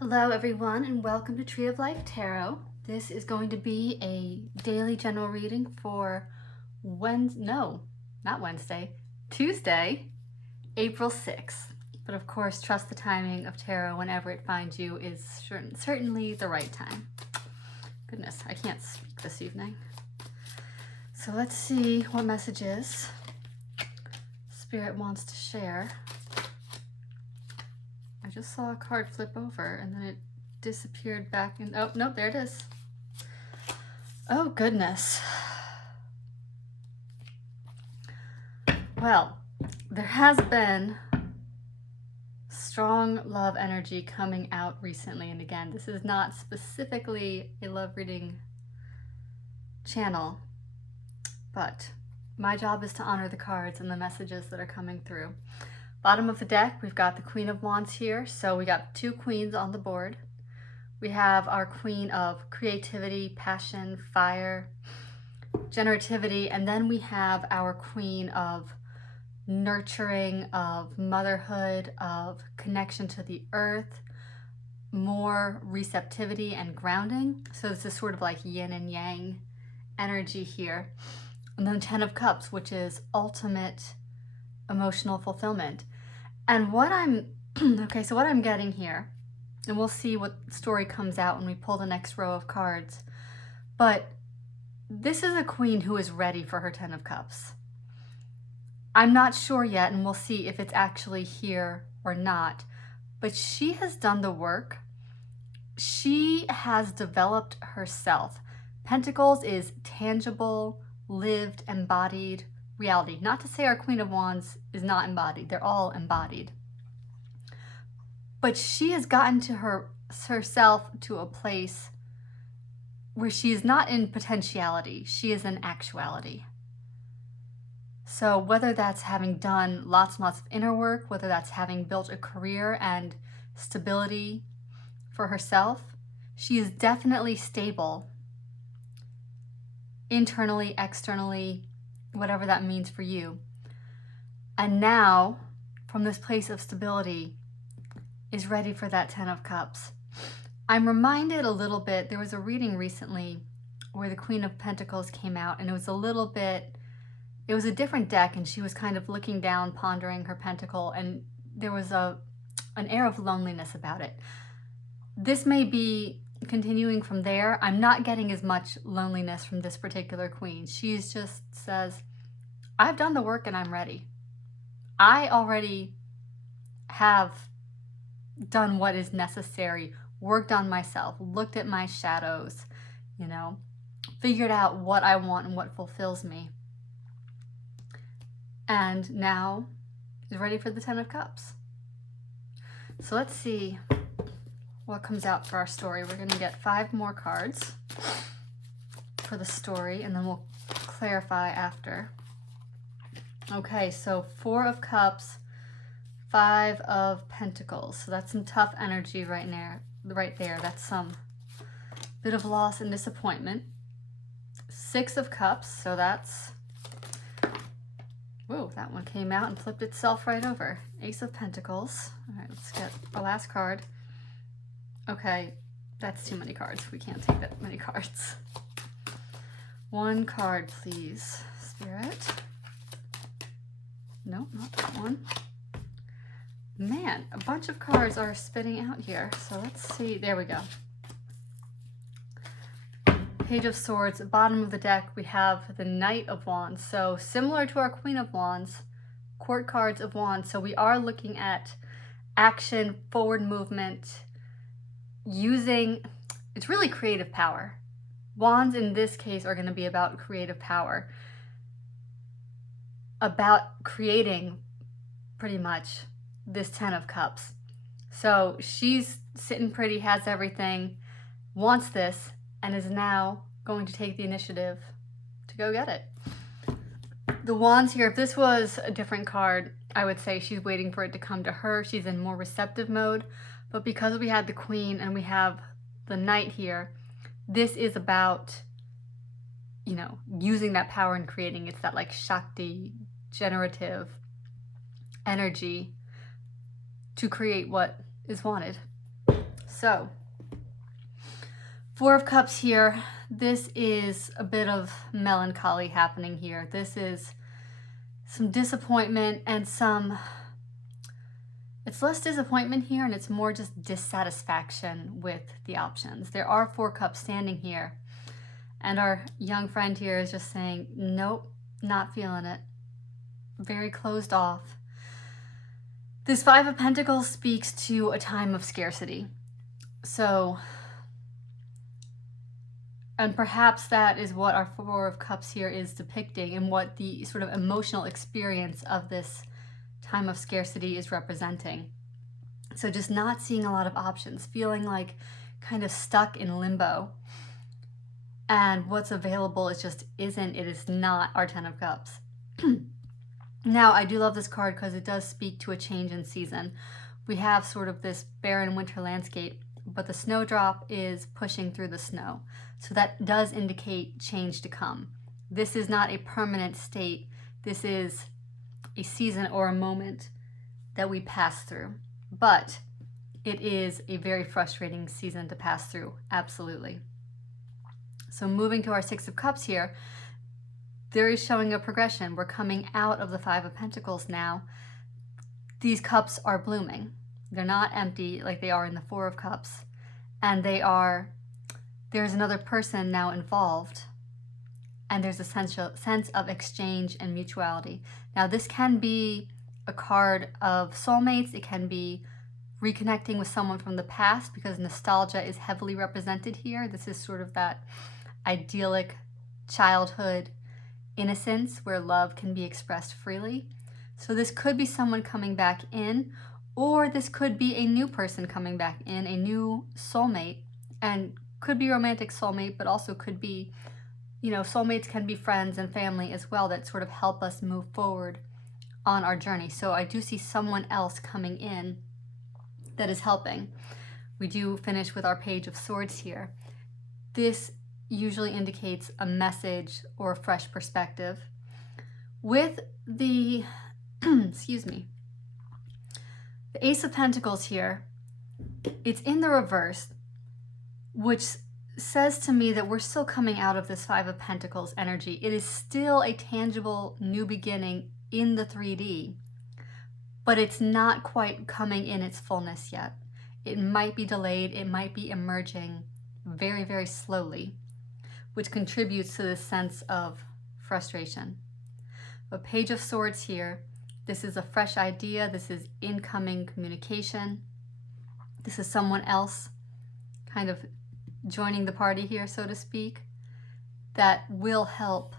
Hello everyone and welcome to Tree of Life Tarot. This is going to be a daily general reading for Tuesday, April 6th. But of course, trust the timing of tarot whenever it finds you is certainly the right time. Goodness, I can't speak this evening. So let's see what messages Spirit wants to share. I just saw a card flip over and then it disappeared back in. Oh, no, there it is. Oh, goodness. Well, there has been strong love energy coming out recently. And again, this is not specifically a love reading channel, but my job is to honor the cards and the messages that are coming through. Bottom of the deck, we've got the Queen of Wands here. So we got two queens on the board. We have our Queen of Creativity, Passion, Fire, Generativity, and then we have our Queen of Nurturing, of Motherhood, of Connection to the Earth, more receptivity and grounding. So this is sort of like yin and yang energy here. And then 10 of Cups, which is ultimate emotional fulfillment. And what I'm getting here, and we'll see what story comes out when we pull the next row of cards, but this is a queen who is ready for her 10 of Cups. I'm not sure yet, and we'll see if it's actually here or not, but she has done the work. She has developed herself. Pentacles is tangible, lived, embodied reality. Not to say our Queen of Wands is not embodied. They're all embodied. But she has gotten to herself to a place where she is not in potentiality. She is in actuality. So whether that's having done lots and lots of inner work, whether that's having built a career and stability for herself, she is definitely stable internally, externally, whatever that means for you. And now, from this place of stability, is ready for that 10 of Cups. I'm reminded a little bit, there was a reading recently where the Queen of Pentacles came out, and it was a different deck, and she was kind of looking down, pondering her pentacle, and there was an air of loneliness about it. This may be continuing from there. I'm not getting as much loneliness from this particular queen. She just says, I've done the work and I'm ready. I already have done what is necessary, worked on myself, looked at my shadows, figured out what I want and what fulfills me. And now is ready for the 10 of Cups. So let's see what comes out for our story. We're going to get 5 more cards for the story, and then we'll clarify after. Okay, so 4 of Cups, 5 of Pentacles. So that's some tough energy right there. That's some bit of loss and disappointment. 6 of Cups, so that's... Whoa, that one came out and flipped itself right over. Ace of Pentacles. All right, let's get the last card. Okay, that's too many cards. We can't take that many cards. 1 card, please, Spirit. No, not that one. Man, a bunch of cards are spitting out here. So let's see. There we go. Page of Swords. Bottom of the deck, we have the Knight of Wands. So similar to our Queen of Wands, court cards of Wands. So we are looking at action, forward movement, using, it's really creative power. Wands in this case are going to be about creative power, about creating pretty much this 10 of Cups. So she's sitting pretty, has everything, wants this, and is now going to take the initiative to go get it. The Wands here, if this was a different card, I would say she's waiting for it to come to her. She's in more receptive mode. But because we had the Queen and we have the Knight here, this is about, using that power and creating. It's that like Shakti, generative energy to create what is wanted. So, Four of Cups here. This is a bit of melancholy happening here. This is some disappointment and it's less disappointment here and it's more just dissatisfaction with the options. There are Four Cups standing here, and our young friend here is just saying, nope, not feeling it. Very closed off. This Five of Pentacles speaks to a time of scarcity. So, and perhaps that is what our Four of Cups here is depicting, and what the sort of emotional experience of this time of scarcity is representing. So just not seeing a lot of options, feeling like kind of stuck in limbo. And what's available is just isn't, it is not our Ten of Cups. Now, I do love this card because it does speak to a change in season. We have sort of this barren winter landscape, but the snowdrop is pushing through the snow. So that does indicate change to come. This is not a permanent state. This is a season or a moment that we pass through. But it is a very frustrating season to pass through, absolutely. So moving to our Six of Cups here, there is showing a progression. We're coming out of the Five of Pentacles now. These cups are blooming. They're not empty like they are in the Four of Cups. And there's another person now involved. And there's a sense of exchange and mutuality. Now this can be a card of soulmates. It can be reconnecting with someone from the past, because nostalgia is heavily represented here. This is sort of that idyllic childhood innocence where love can be expressed freely. So this could be someone coming back in, or this could be a new person coming back in, a new soulmate, and could be romantic soulmate, but also could be, you know, soulmates can be friends and family as well that sort of help us move forward on our journey. So I do see someone else coming in that is helping. We do finish with our Page of Swords here. This usually indicates a message or a fresh perspective. With the, excuse me, the Ace of Pentacles here, it's in the reverse, which says to me that we're still coming out of this Five of Pentacles energy. It is still a tangible new beginning in the 3D, but it's not quite coming in its fullness yet. It might be delayed, it might be emerging very, very slowly, which contributes to this sense of frustration. But Page of Swords here, this is a fresh idea, this is incoming communication. This is someone else kind of joining the party here, so to speak, that will help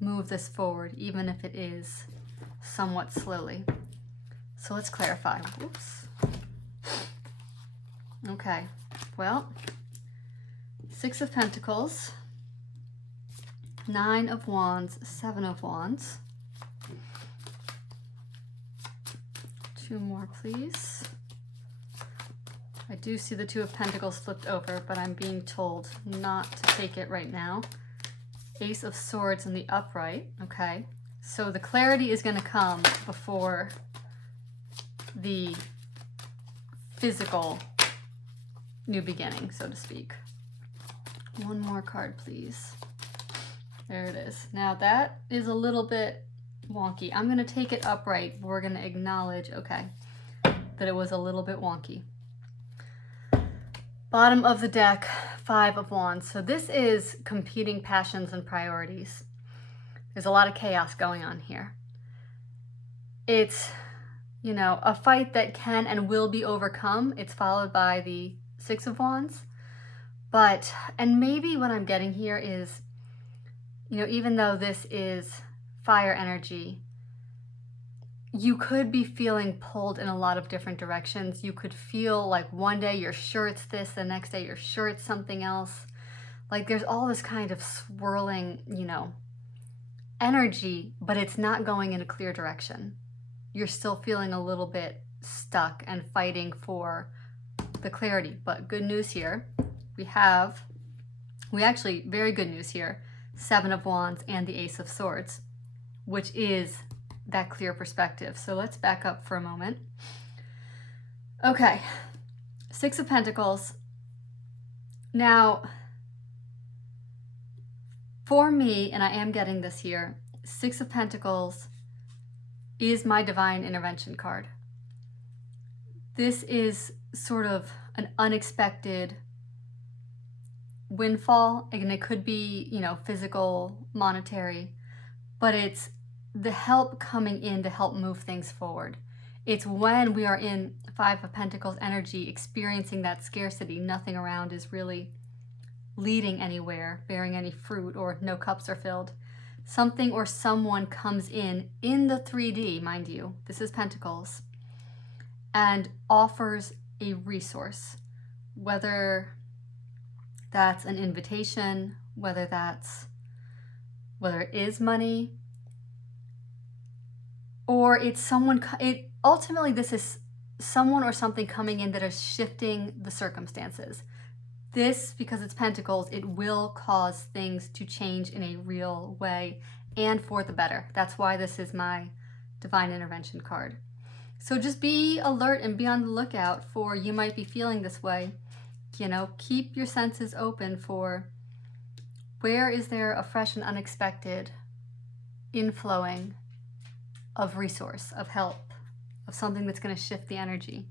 move this forward, even if it is somewhat slowly. So let's clarify. Oops. Okay, well, Six of Pentacles, Nine of Wands, Seven of Wands. Two more, please. I do see the Two of Pentacles flipped over, but I'm being told not to take it right now. Ace of Swords in the upright. Okay, so the clarity is going to come before the physical new beginning, so to speak. One more card, please. There it is. Now that is a little bit wonky. I'm going to take it upright. We're going to acknowledge, okay, that it was a little bit wonky. Bottom of the deck, Five of Wands. So this is competing passions and priorities. There's a lot of chaos going on here. It's, you know, a fight that can and will be overcome. It's followed by the Six of Wands. But, and maybe what I'm getting here is, you know, even though this is fire energy, you could be feeling pulled in a lot of different directions. You could feel like one day you're sure it's this, the next day you're sure it's something else. Like there's all this kind of swirling, you know, energy, but it's not going in a clear direction. You're still feeling a little bit stuck and fighting for the clarity. But good news here, we actually, very good news here, Seven of Wands and the Ace of Swords, which is that clear perspective. So let's back up for a moment. Okay, Six of Pentacles. Now, for me, and I am getting this here, Six of Pentacles is my divine intervention card. This is sort of an unexpected windfall, and it could be, you know, physical, monetary, but it's the help coming in to help move things forward. It's when we are in Five of Pentacles energy, experiencing that scarcity, nothing around is really leading anywhere, bearing any fruit, or no cups are filled. Something or someone comes in the 3D, mind you, this is Pentacles, and offers a resource, whether that's an invitation, whether it is money, or it's someone, ultimately this is someone or something coming in that is shifting the circumstances. This, because it's Pentacles, it will cause things to change in a real way and for the better. That's why this is my divine intervention card. So just be alert and be on the lookout for, you might be feeling this way. You know, keep your senses open for where is there a fresh and unexpected inflowing of resource, of help, of something that's going to shift the energy.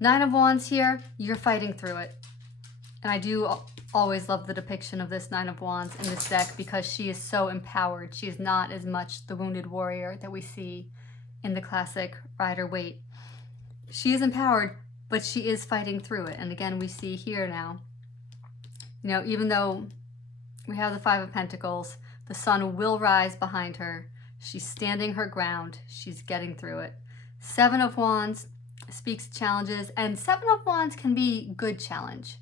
Nine of Wands here, you're fighting through it. And I do always love the depiction of this Nine of Wands in this deck because she is so empowered. She is not as much the wounded warrior that we see in the classic Rider-Waite. She is empowered, but she is fighting through it. And again, we see here now, you know, even though we have the Five of Pentacles, the sun will rise behind her. She's standing her ground. She's getting through it. Seven of Wands speaks challenges, and Seven of Wands can be good challenge.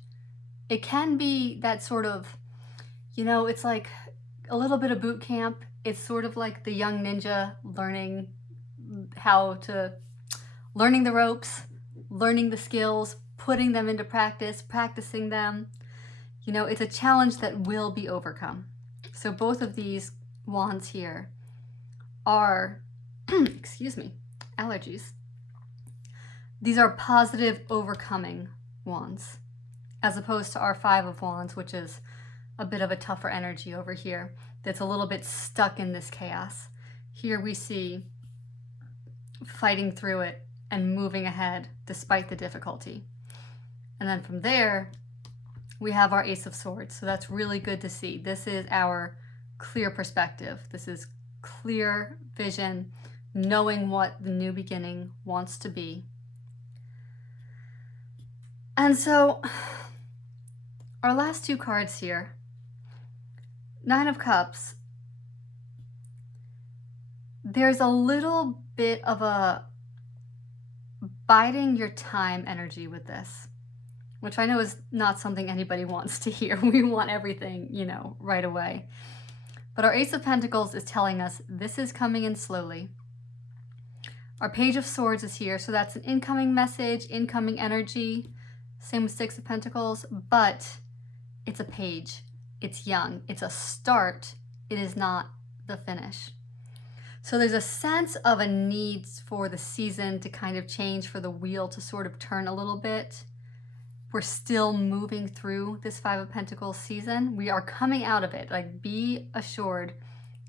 It can be that sort of, you know, it's like a little bit of boot camp. It's sort of like the young ninja learning the ropes, learning the skills, putting them into practice, practicing them. You know, it's a challenge that will be overcome. So both of these wands here are, excuse me, allergies. These are positive overcoming wands, as opposed to our Five of Wands, which is a bit of a tougher energy over here, that's a little bit stuck in this chaos. Here we see fighting through it and moving ahead despite the difficulty. And then from there, we have our Ace of Swords. So that's really good to see. This is our clear perspective. This is clear vision, knowing what the new beginning wants to be. And so our last two cards here, Nine of Cups, there's a little bit of a biding your time energy with this, which I know is not something anybody wants to hear. We want everything, you know, right away. But our Ace of Pentacles is telling us this is coming in slowly. Our Page of Swords is here, so that's an incoming message, incoming energy. Same with Six of Pentacles, but it's a page. It's young. It's a start. It is not the finish. So there's a sense of a need for the season to kind of change, for the wheel to sort of turn a little bit. We're still moving through this Five of Pentacles season. We are coming out of it. Like, be assured,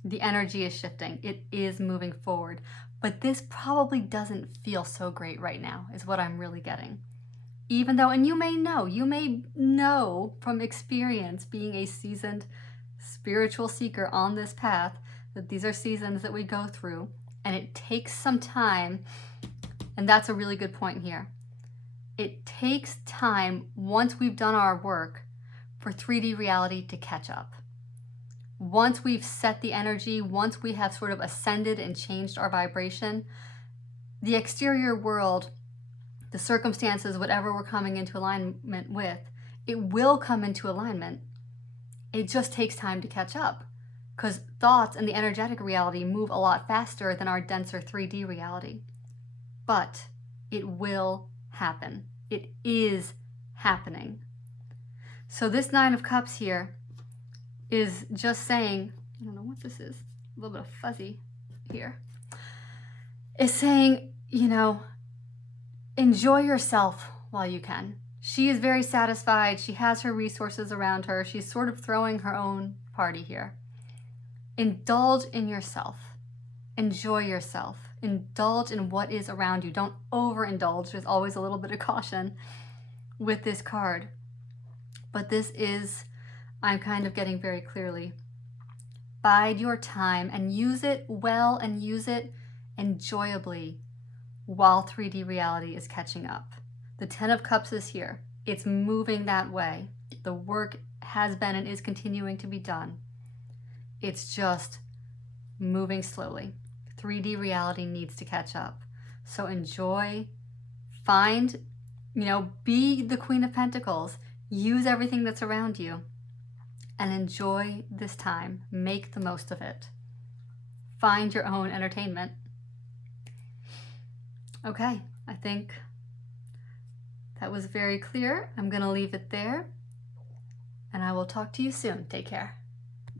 the energy is shifting. It is moving forward. But this probably doesn't feel so great right now, is what I'm really getting. Even though, and you may know from experience, being a seasoned spiritual seeker on this path, that these are seasons that we go through, and it takes some time. And that's a really good point here. It takes time, once we've done our work, for 3D reality to catch up. Once we've set the energy, once we have sort of ascended and changed our vibration, the exterior world, the circumstances, whatever we're coming into alignment with, it will come into alignment. It just takes time to catch up, because thoughts and the energetic reality move a lot faster than our denser 3D reality. But it will happen. It is happening. So this Nine of Cups here is just saying, I don't know what this is, a little bit of fuzzy here, is saying, you know, enjoy yourself while you can. She is very satisfied. She has her resources around her. She's sort of throwing her own party here. Indulge in yourself. Enjoy yourself. Indulge in what is around you. Don't overindulge. There's always a little bit of caution with this card. But this is, I'm kind of getting very clearly, bide your time and use it well and use it enjoyably while 3D reality is catching up. The 10 of Cups is here. It's moving that way. The work has been and is continuing to be done. It's just moving slowly. 3D reality needs to catch up. So enjoy, find, be the Queen of Pentacles. Use everything that's around you and enjoy this time. Make the most of it. Find your own entertainment. Okay, I think that was very clear. I'm going to leave it there, and I will talk to you soon. Take care.